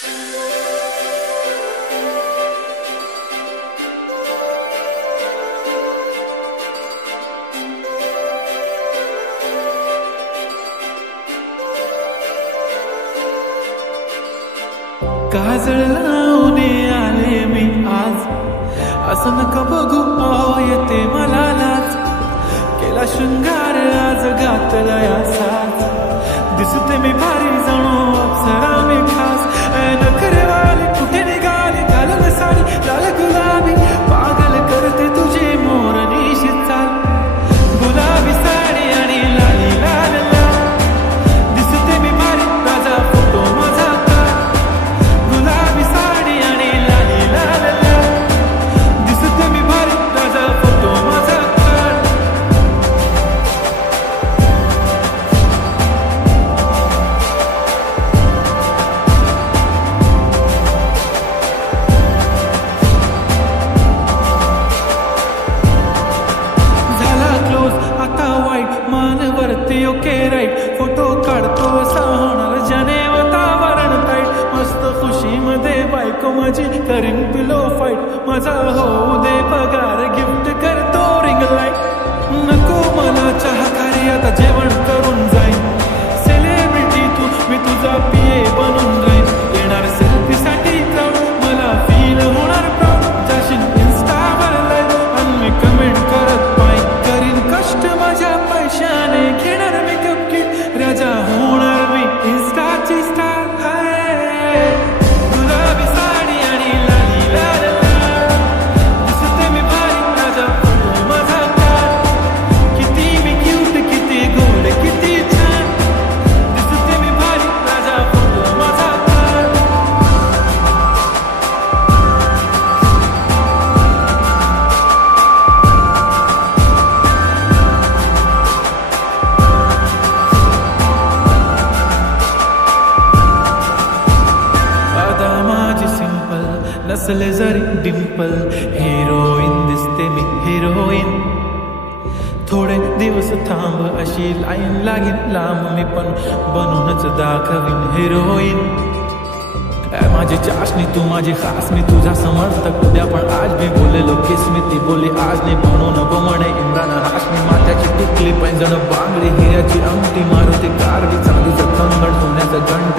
काजळ लावून आले मी आज, असं नका बघू येते मला लाज. केला शृंगार आज घातलाय साज, दिसते मी भारी जणू अप्सरा मी खास. नखरेवाली कुठे निघाली घालून साडी लाल गुलाबी, पागल करते तुझे मोरनीशी चाल. गुलाबी साडी आणि लाली लाल लाल, दिसते मी भारी राजा फोटो माझा. गुलाबी साडी आणि लाली लाल लाल, दिसते मी भारी राजा फोटो माझा. मानवरती ओके राईट, फोटो काढतो असा होणार ज्याने वातावरण ताईट. मस्त खुशीमध्ये बायको माझी करीन पिलो फाईट, माझा होऊ दे पगार गिफ्ट करतो रिंग लाईट. नको मला चहा खारी आता जेवण करून जाईन, सेलिब्रिटी तू मी तुझा पिये बनून राहीन. येणार सेल्फी साठी क्राऊड, मला फील होणार प्राऊड. जाशील इन्स्टावर लाईव्ह आणि मी कमेंट करत पाहिजे. करीन कष्ट माझ्या पैशाने, घेणार मेकअप किट, राजा होणार मी इन्स्टाची स्टार. गुलाबी साडी आणि लाली लाल लाल, दिसते मी भारी राजा फोटो माझा. किती मी क्यूट, किती गोड, किती छान, दिसते मी भारी राजा फोटो माझा. माझी सिंपल नसले जरी डिंपल, हिरोईन दिसते मी हिरोईन. थोडे दिवस थांब अशी लाईन लागेल लांब, मी पण बनूनच दाखवीन हिरोईन. माझी चाशनी तू माझी खास, मी तुझा समर्थक उद्या पण आज मी बोलेलो किस मी ती बोली आज नाही. म्हणून म्हणे इम्रान हाशमी, माथ्याची टिकली पैंजण बांगडी, हिऱ्याची अंगठी, मारुती कारवी, चांदीचं कंगण, सोन्याचं गंड.